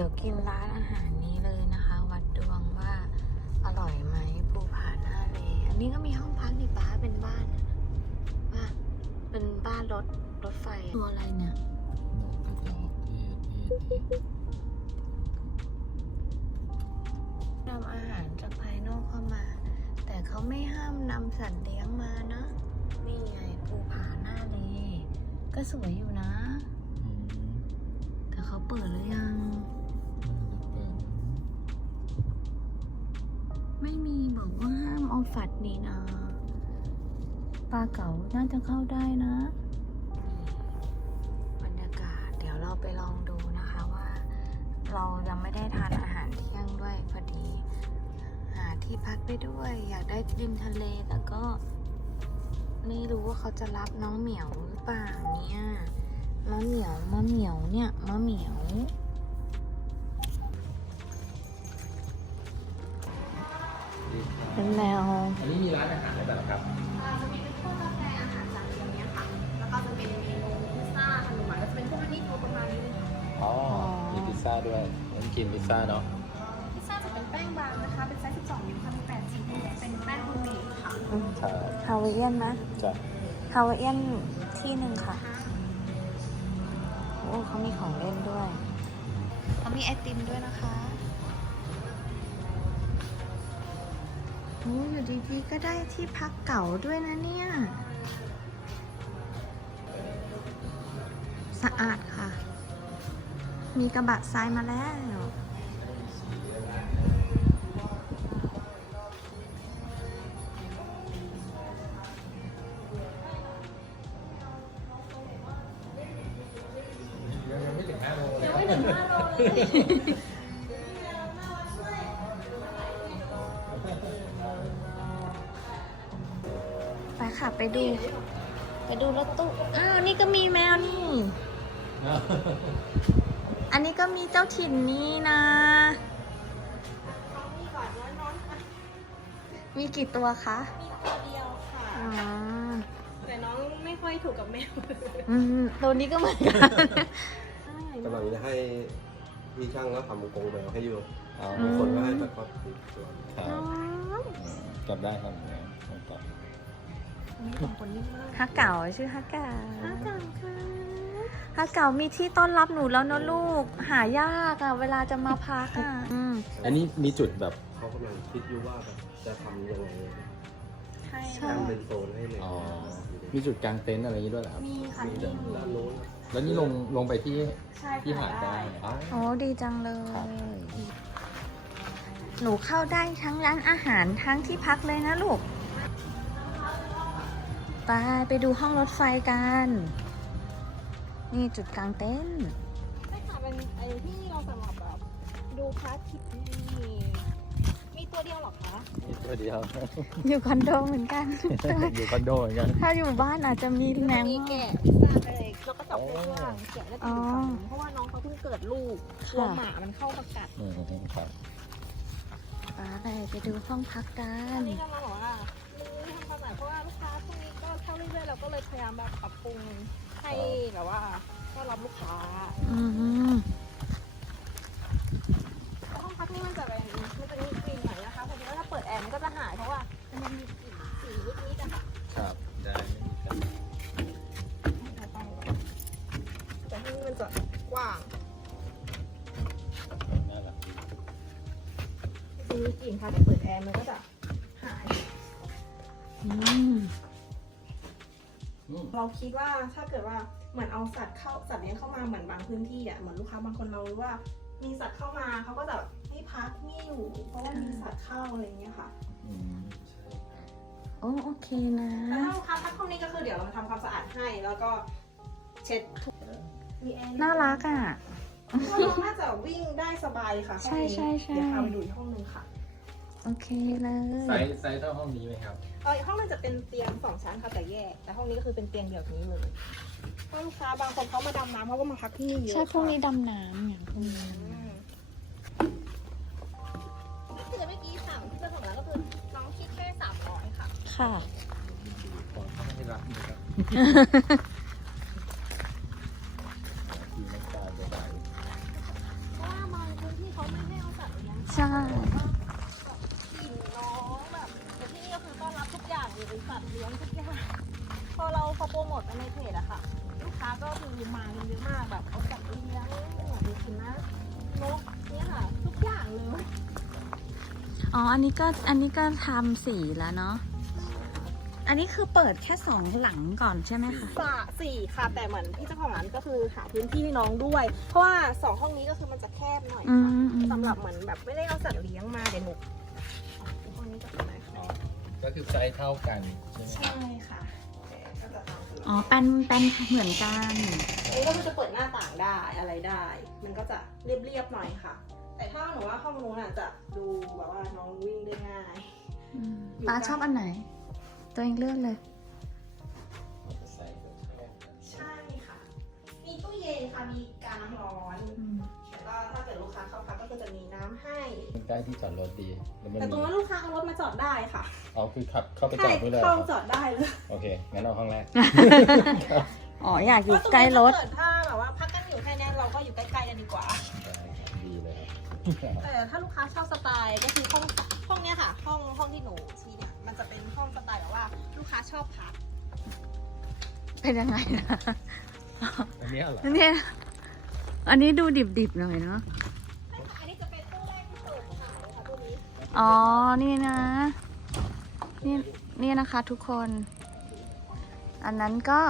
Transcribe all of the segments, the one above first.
ดี๋ยวกินร้านอาหารนี้เลยนะคะ วัดดวงว่าอร่อยไหมภูผาหน้าเลอันนี้ก็มีห้องพักนี่ป้าเป็นบ้านว่าเป็นบ้านรถรถไฟตัวอะไรเนี่ยนำอาหารจากภายนอกเข้ามา แต่เขาไม่ห้ามนำสัตว์เลี้ยงมานะนี่ไงภูผาหน้าเลก็สวยอยู่นะ แต่เขาเปิดหรือยัง ไม่มีบอกว่าห้ามเอาสัตว์นี่นะปลาเก๋าน่าจะเข้าได้นะบรรยากาศ เดี๋ยวเราไปลองดูนะคะว่า เรายังไม่ได้ทานอาหารเที่ยงด้วยพอดี หาที่พักไปด้วย อยากได้ริมทะเลแต่ก็ ไม่รู้ว่าเขาจะรับน้องเหมียวหรือเปล่าเนี่ยมะเหมียวมะเหมียวเนี่ยมะเหมียว เป็นแมว อันนี้มีร้านอาหารอะไรบ้างครับ อ่าจะมีเป็นพวกกาแฟอาหารจานเดียวเนี้ยค่ะ แล้วก็จะเป็นเมนูพิซซ่าขนมหวานก็จะเป็นพวกอันนี้โทประมาณนี้เลยค่ะอ๋อ มีพิซซ่าด้วยผมกินพิซซ่าเนาะ พิซซ่าจะเป็นแป้งบางนะคะ เป็นไซส์ 12 นิ้วค่ะมี8ชิ้นเป็นแป้งโฮมเมดค่ะครับฮาวายเอียนนะจ้ะฮาวายเอียนที่หนึ่งค่ะ โอ้เขามีของเล่นด้วย เขามีไอติมด้วยนะคะ ดีๆ ก็ได้ที่พักเก่าด้วยนะเนี่ย สะอาดค่ะ มีกระบะทรายมาแล้ว ค่ะ ไปดู ไปดูรถตู้ อ้าว นี่ก็มีแมวนี่ อันนี้ก็มีเจ้าถิ่นนี่นะมีก่อนแล้วน้องอะมีกี่ตัวคะมีตัวเดียวค่ะ อ๋อ แต่น้องไม่ค่อยถูกกับแมวอืมตัวนี้ก็เหมือนกันกำลังจะให้พี่ช่างเขาทำกรงแมวให้อยู่อ๋ออืบางคนก็ให้แบบว่าติดตัวครับน้องจับได้ครับเนี่ยจับ ฮักเก่าชื่อฮักเก่าฮักเก่าค่ะฮักเก่ามีที่ต้อนรับหนูแล้วนะลูก หายากอะเวลาจะมาพักอะอืมอันนี้มีจุดแบบเขากำลังคิดอยู่ว่าแบบจะทำยังไงใช่ใช่ทำเป็นโซนให้เลยอ๋อมีจุดกางเต็นท์อะไรอย่างนี้ด้วยเหรอครับมีค่ะที่ด้านโน้นแล้วนี่ลงลงไปที่ใช่ที่หาค่ะดได้อ๋อ โอ้ดีจังเลครับยหนูเข้าได้ทั้งร้านอาหารทั้งที่พักเลยนะลูก ไปไปดูห้องรถไฟกัน นี่จุดกลางเต็นท์ใช่ค่ะเป็นไอ้ที่เราสำหรับแบบดูพระอาทิตย์มีมีตัวเดียวเหรอคะมีตัวเดียว อยู่คอนโดเหมือนกัน อยู่คอนโดเหมือนกัน ถ้าอยู่บ้านอาจจะมีแมงมีมุมแกะพิซซ่าไปเลยแล้วก็จับไปว่างแกะแล้วก็อยู่ฝั่งนู้นเพราะว่าน้องเขาเพิ่งเกิดลูกกลัวหมามันเข้ามากัดอืมครับไปไปดูห้องพักกัอันนนี้กำลังบอกว่ามีทำความสะอาดเพราะว่าลูกค้าพวกนี้ก็ เรื่อยๆเราก็เลยพยายามแบบปรับปรุงให้แบบว่าต้อนรับลูกค้า อืม เราคิดว่าถ้าเกิดว่าเหมือนเอาสัตว์เข้าสัตว์เลี้ยงเข้ามาเหมือนบางพื้นที่อะเหมือนลูกค้าบางคนเรารู้ว่า มีสัตว์เข้ามาเขาก็จะไม่พักไม่อยู่ เพราะว่ามีสัตว์เข้าอะไรอย่างเงี้ยค่ะอืมใช่ครับโอ้โอเคนะแต่ถ้าลูกค้าพักห้องนี้ก็คือเดี๋ยวเราทำความสะอาดให้แล้วก็เช็ดทุกมีแอร์น่ารักอะเพราะน้องน่าจะวิ่งได้สบายค่ะห้องนี้ใช่ใช่ใช่เดี๋ยวพาไปดูอีกห้องหนึงค่ะ โอเคเลยไซส์ไซส์เท่าห้องนี้ไหมครับเอออีกห้องนึงจะเป็นเตียงสองชั้นค่ะแต่แยก แต่ห้องนี้ก็คือเป็นเตียงเดี่ยวนี้เลยเพราะลูกค้าบางคนเขามาดำน้ำเขาก็มาพักที่นี่เยอะใช่พวกนี้ค่ะดำน้ำอย่างพวกนี้อืมคือเมื่อกี้ถามที่เจ้าของร้านก็คือน้องคิดแค่สามร้อยค่ะ ค่ะ ก็อันนี้ก็ทำสีแล้วเนาะ อันนี้คือเปิดแค่สองหลังก่อนใช่ไหมคะ สะสี่ค่ะ แต่เหมือนพี่เจ้าของร้านก็คือหาพื้นที่ให้น้องด้วย เพราะว่าสองห้องนี้ก็คือมันจะแคบหน่อยอืค่ะมอืมสำหรับเหมือนแบบไม่ได้เอาสัตว์เลี้ยงมาเดี๋ยวหนูห้องนี้จะเป็นอะไรคะก็คือไซส์เท่ากันใช่ไหมใช่ค่ะก็จะตามคืออ๋อแป้นแป้นเหมือนกัน อันนี้ก็คือจะเปิดหน้าต่างได้อะไรได้ มันก็จะเรียบๆหน่อยค่ะ แต่ถ้าหนูว่าห้องนู้นอะจะดูแบบว่าน้องวิ่งได้ง่าย อืมป้าชอบอันไหน ตัวเองเลือกเลยไซส์ก็เท่ากันใช่ค่ะ มีตู้เย็นค่ะ มีการน้ำร้อน อืมแล้วก็ถ้าเกิดลูกค้าเข้าพักก็คือจะมีน้ำให้ มันใกล้ที่จอดรถดีแล้วมันแต่ตรงนั้นลูกค้าเอารถมาจอดได้ค่ะเอาคือขับเข้าไปจใช่อดด้วยเลยเหรเข้าอจอดได้เลยโอเค งั้นเอาห้องแรกอ๋ออยากอยู่ใกล้รถ เพาะตงนั้นถ้าเกิดถ้าแบบว่าพักกันอยู่แค่เนี้ยเราก็อยู่ใกล้ๆกันดีกว่า แต่ถ้าลูกค้าชอบสไตล์ก็คือห้องห้องเนี้ยค่ะ ห้องห้องที่หนูชี้เนี่ยมันจะเป็นห้องสไตล์แบบว่าลูกค้าชอบพักเป็นยังไงนะอันเนี้ยเหรอเนี่ยอันนี้ดูดิบๆหน่อยเนาะใช่ค่ะอันนี้จะเป็นตู้แรกที่เปิดขายค่ะตัวนี้อ๋อนี่นะนี่นี่นะคะทุกคน อันนั้นก็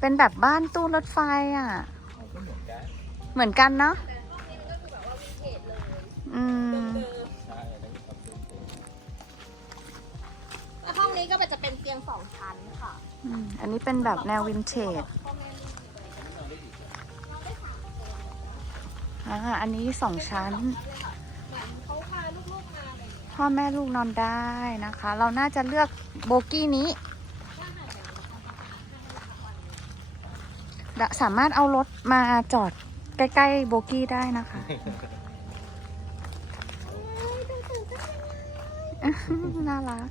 เป็นแบบบ้านตู้รถไฟอะเอาก็เหมือนกันเหมือนกันเนาะ อืมใช่แล้วก็ปรับปรุงแล้วห้องนี้ก็จะเป็นเตียงสองชั้นค่ะอืมอันนี้เป็นแบบแนววินเทจพ่อแม่ลูกอยู่เลยเราได้สามคนอ่าอันนี้สองชั้น เลยค่ะเหมือนเขาพาลูกๆมาอะไรอย่างเงี้ยพ่อแม่ลูกนอนได้นะคะ เราน่าจะเลือกโบกี้นี้ถ้าหากแบบนี้เขาจะให้ลูกค้าวันหนึ่งดะสามารถเอารถมาจอดใกล้ ๆ โบกี้ได้นะคะ น่ารัก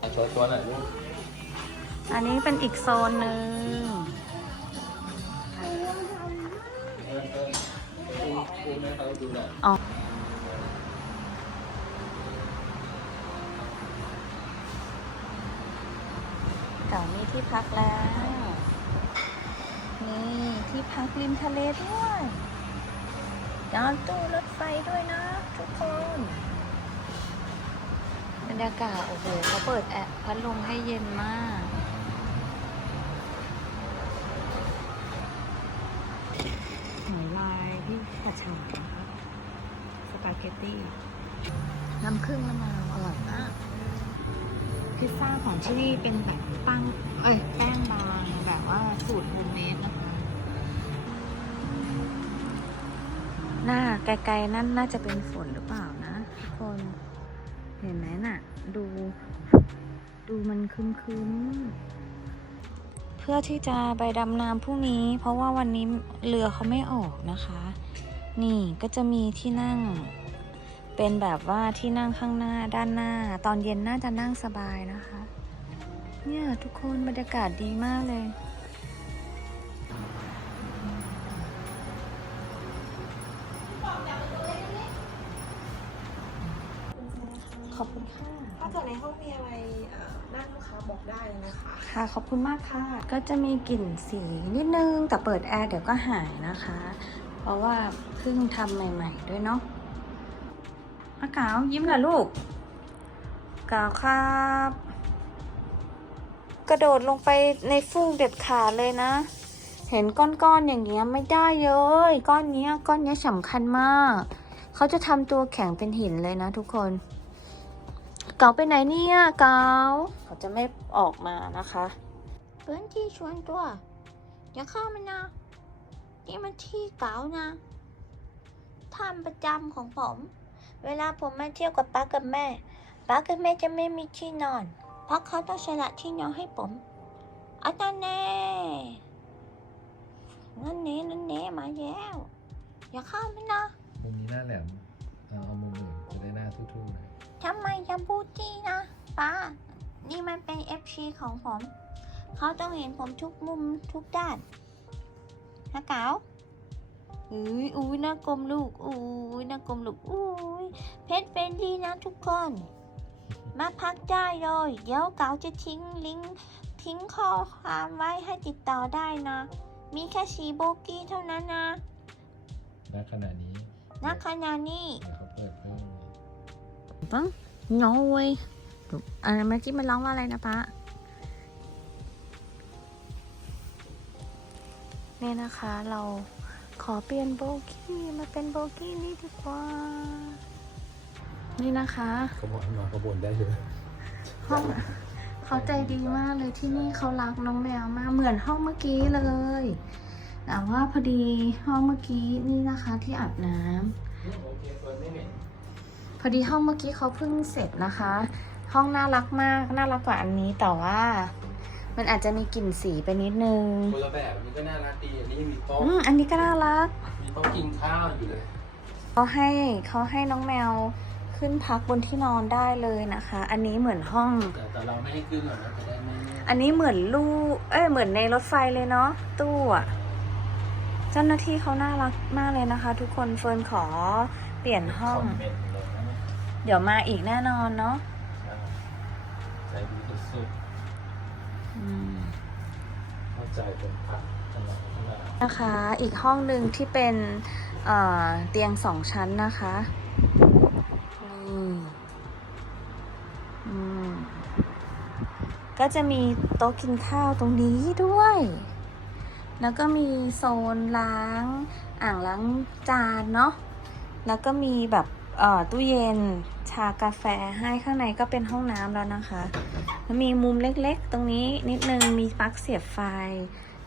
อะโชว์ตัวหน่อยลูกอันนี้เป็นอีกโซนหนึ่งเอิ้นเอิ้นปูปูให้เขาดูหน่อยอ๋อเดี๋ยวมีที่พักแล้ว นี่ที่พักริมทะเลด้วย จอดตู้รถไฟด้วยนะ ทุกคนบรรยากาศโอ้โหเขาเปิดแอร์พัดลมให้เย็นมาก หอยลายที่ผัดฉ่านะคะสปาเกตตี้น้ำผึ้งมะนาวอร่อยมากพิซซ่าของที่นี่เป็นแบบปังเอ้ยแป้งบางแบบว่าสูตรโฮมเมดนะคะ หน้าไกลๆนั่นน่าจะเป็นฝนหรือเปล่านะทุกคน เห็นไหมน่ะ ดู ดูมันคึมๆ เพื่อที่จะไปดำน้ำพรุ่งนี้ เพราะว่าวันนี้เรือเขาไม่ออกนะคะ นี่ก็จะมีที่นั่ง เป็นแบบว่าที่นั่งข้างหน้าด้านหน้า ตอนเย็นน่าจะนั่งสบายนะคะ เนี่ยทุกคนบรรยากาศดีมากเลย บอกได้นะคะ ค่ะ ขอบคุณมากค่ะ ก็จะมีกลิ่นสีนิดนึง แต่เปิดแอร์เดี๋ยวก็หายนะคะ เพราะว่าเพิ่งทำใหม่ ๆ ด้วยเนาะอากาวยิ้มเหรอลูกกาวครับ กระโดดลงไปในฟูกเด็ดขาดเลยนะ เห็นก้อนๆอย่างเงี้ยไม่ได้เลย ก้อนเนี้ยก้อนเนี้ยสำคัญมาก เขาจะทำตัวแข็งเป็นหินเลยนะทุกคน เกาไปไหนเนี่ยเกาเขาจะไม่ออกมานะคะพื้นที่ชวนตัว อย่าเข้ามานะ นี่มันที่เก๋านะทำประจำของผม เวลาผมมาเที่ยวกับป้ากับแม่ป้ากับแม่จะไม่มีที่นอน เพราะเขาต้องสละที่นอนให้ผมอันนั้นแน่นั่นเน่นั่นเน่มาแล้ว อย่าเข้ามานะมุมนี้หน้าแหลมเอาเอามุมอื่นจะได้หน้าทู่ๆหน่อย ทำไมจะพูดจี้นะป้า นี่มันเป็น FC ของผม เขาต้องเห็นผมทุกมุมทุกด้านนะเก๋าอุ้ยอุ้ยหน้ากลมลูกอุ้ยหน้ากลมลูกอุ้ยเพชรเป็นดีนะทุกคน มาพักได้เลย เดี๋ยวเก๋าจะทิ้งลิงก์ทิ้งข้อความไว้ให้ติดต่อได้นะ มีแค่สีโบกี้เท่านั้นนะ ณขณะนี้ ณขณะนี้ ปังน้อยอะไรเมื่อกี้มันร้องว่าอะไรนะป๊าเนี่ยนะคะเราขอเปลี่ยนโบกี้มาเป็นโบกี้นี่ดีกว่า นี่นะคะเขาบอกให้นอนขบวนได้เลยห้องเขาใจดีมากเลยที่นี่เขารักน้องแมวมากเหมือนห้องเมื่อกี้เลยแต่ว่าพอดีห้องเมื่อกี้นี่นะคะที่อาบน้ำ พอดีห้องเมื่อกี้เขาเพิ่งเสร็จนะคะ ห้องน่ารักมาก น่ารักกว่าอันนี้แต่ว่า มันอาจจะมีกลิ่นสีไปนิดนึงคนละแบบอันนี้ก็น่ารักดีอันนี้มีโต๊ะอืมอันนี้ก็น่ารัก มีโต๊ะกินข้าวอยู่เลยเขาให้เขาให้น้องแมวขึ้นพักบนที่นอนได้เลยนะคะ อันนี้เหมือนห้อง แต่แต่เราไม่ให้ขึ้นหรอกนะจะได้ไม่อันนี้เหมือนลู่เอ้ยเหมือนในรถไฟเลยเนาะตู้อะเจ้าหน้าที่เขาน่ารักมากเลยนะคะ ทุกคนเฟิร์นขอเปลี่ยนห้อง คอมเมนต์ เลยนะเดี๋ยวมาอีกแน่นอนเนาะใจดีสุดอืมๆเข้าใจเป็นพักขนาดขนาดนะคะ อีกห้องหนึ่งที่เป็นเอ่อเตียงสองชั้นนะคะนี่อืมก็จะมีโต๊ะกินข้าวตรงนี้ด้วย แล้วก็มีโซนล้าง อ่างล้างจานเนาะ แล้วก็มีแบบเอ่อตู้เย็น ชากาแฟให้ข้างในก็เป็นห้องน้ำแล้วนะคะแล้วมีมุมเล็กๆ ตรงนี้นิดนึงมีปลั๊กเสียบไฟ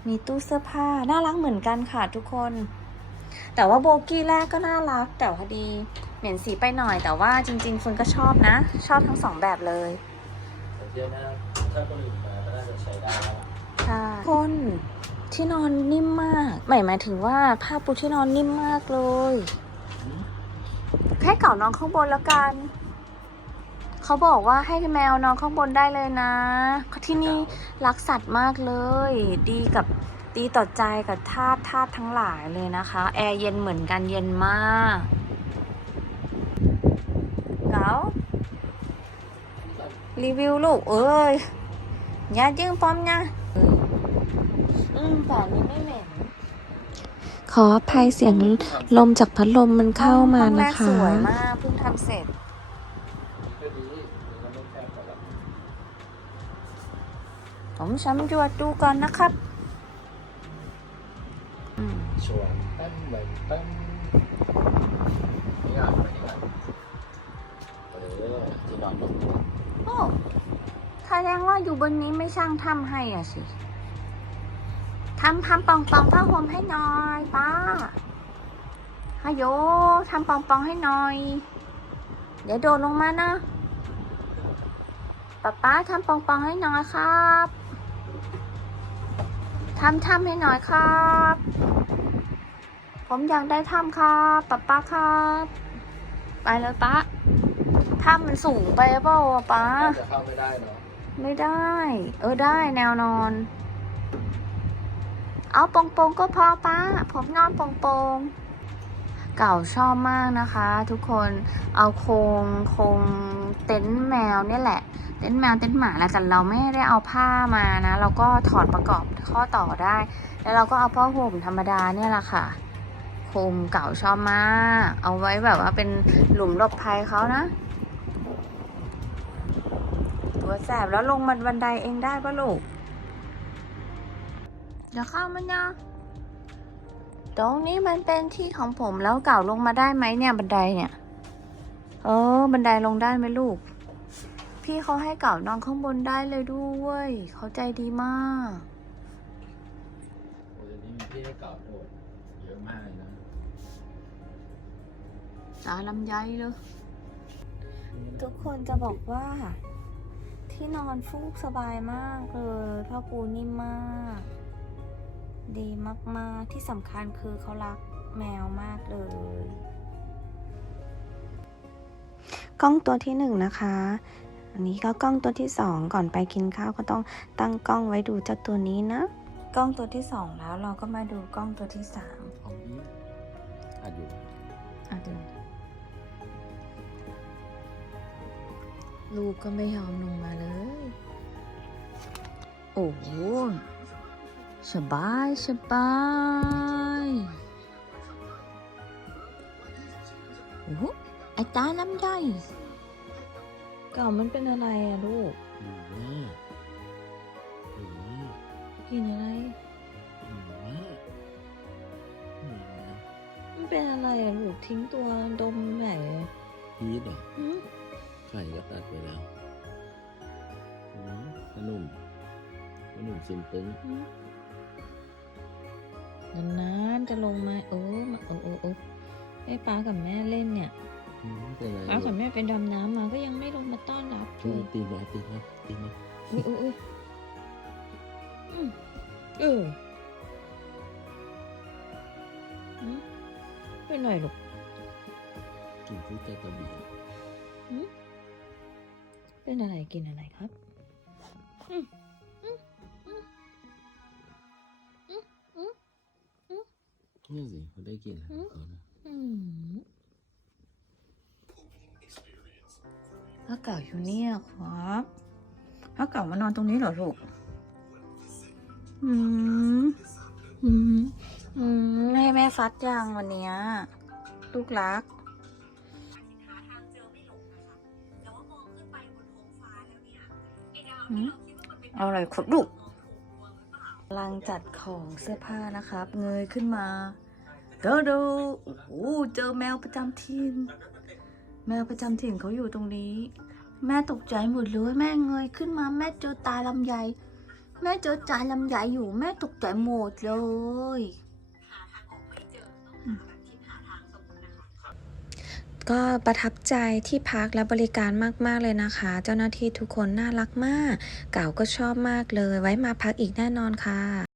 มีตู้เสื้อผ้า น่ารักเหมือนกันค่ะทุกคน แต่ว่าโบกี้แรกก็น่ารัก แต่พอดีเหม็นสีไปหน่อย แต่ว่าจริงๆเฟิร์นก็ชอบนะ ชอบทั้งสองแบบเลยแต่เชื่อนะถ้าคนอื่นมาก็น่าจะใช้ได้แล้วล่ะใช่คนที่นอนนิ่มมาก หมายหมายถึงว่าผ้าปูที่นอนนิ่มมากเลย ให้เก่าน้อนข้างบนแล้วกัน เขาบอกว่าให้แมวนอนข้างบนได้เลยนะที่นี่รักสัตว์มากเลย ดีกับดีต่อใจกับทาสทาสทั้งหลายเลยนะคะ แอร์เย็นเหมือนกันเย็นมากเก๋ารีวิวลูกเอ้ยอย่าจึงป้อมนะอืมแต่นนี้ไม่เหม็น ขออภัยเสียงลมจากพัดลมมันเข้ามาห้องแรนะกคะ สวยมากเพิ่งทำเสร็จก็ดีแล้วไม่แคบกว่าแบบผมสำรวจดูก่อนนะครับอืมชวนแป้นเหมือนแป้นนี่อะไปนี่ก่อนเออที่นอนลงโอ้แสดงว่าอยู่บนนี้ไม่ช่างทำให้อะสิ ทำทำปองปองผ้าห่มให้หน่อยป้าฮายโยทำปองปองให้หน่อย เดี๋ยวโดดลงมานะป้าป้าทำปองปองให้หน่อยครับทำทำให้หน่อยครับ ผมอยากได้ทำครับป้าป้าครับ ไปเลยป้าถ้ำมันสูงไปเปล่าอะป้าน่าจะเข้าไม่ได้เนาะไม่ได้ เออได้แนวนอน เอาปงปงก็พอป้า ผมนอนปงปงเก่าชอบมากนะคะ ทุกคนเอาโครงโครงเต็นท์แมวเนี่ยแหละ เต็นท์แมวเต็นท์หมาแล้วแต่เราไม่ได้เอาผ้ามานะ เราก็ถอดประกอบข้อต่อได้ แล้วเราก็เอาผ้าห่มธรรมดาเนี่ยแหละค่ะโคมเก่าชอบมาก เอาไว้แบบว่าเป็นหลุมหลบภัยเขานะ ตัวแสบแล้วลงมันบันไดเองได้ปะลูก เดี๋ยวเข้ามันนะตรงนี้มันเป็นที่ของผมแล้วเก่าลงมาได้ไหมเนี่ยบันไดเนี่ย เออ บันไดลงได้ไหมลูก พี่เขาให้เก่านอนข้างบนได้เลยด้วยเขาใจดีมากโอ้ยนี่มีที่ให้เก่าโดดเยอะมากเลยนะสาลำไยเลยทุกคนจะบอกว่า ที่นอนฟูกสบายมากเลยผ้าปูนิ่มมาก ดีมากๆที่สำคัญคือเขารักแมวมากเลย กล้องตัวที่หนึ่งนะคะ อันนี้ก็กล้องตัวที่สองก่อนไปกินข้าวก็ต้องตั้งกล้องไว้ดูเจ้าตัวนี้นะ กล้องตัวที่สองแล้วเราก็มาดูกล้องตัวที่สามของนี้อัดอยู่อะเดี๋ยวลูกก็ไม่ยอมลงมาเลย โอ้โห สบายสบายโอ้โหไอ้ตาลำไยเก่ามันเป็นอะไรอะลูกอืมแม่อืมกินอะไรอืมแม่อืมมันเป็นอะไรอะลูกทิ้งตัวดมใหญ่เลยพีทเหรอหืมไข่ก็ตัดไปแล้วอืมขนมขนมซิมปึ้งหืม นานๆจะลงมาเออมาเออเออเออให้ป้ากับแม่เล่นเนี่ยอืมเป็นไรป้ากับแม่ไปดำน้ำมาก็ยังไม่ลงมาต้อนรับเลเออยตีมาตีมาตีมาอุ้ยอุ้ยอุ้ยอืมเออหืมเป็นไรลูกกินฟูใจตะบีหืมเป็นอะไรกินอะไรครับอืมอืม นี่สิเขาได้กินแล้วเขานะอืมถ้าเก่าอยู่เนี่ยครับถ้าเก่ามานอนตรงนี้เหรอลูก อืม อืม อืมให้แม่ฟัดยังวันเนี้ยลูกรักอืมเอาอะไรครับลูกกำลังจัดของเสื้อผ้านะครับ เงยขึ้นมา เดี๋ยวดูโอ้โหเจอแมวประจำถิ่นแมวประจำถิ่นเขาอยู่ตรงนี้ แม่ตกใจหมดเลยแม่เงยขึ้นมาแม่เจอตาลำไยแม่เจอจานลำไยอยู่แม่ตกใจหมดเลยก็ประทับใจที่พักและบริการมาก ๆ เลยนะคะ เจ้าหน้าที่ทุกคนน่ารักมาก เก่าก็ชอบมากเลย ไว้มาพักอีกแน่นอนค่ะ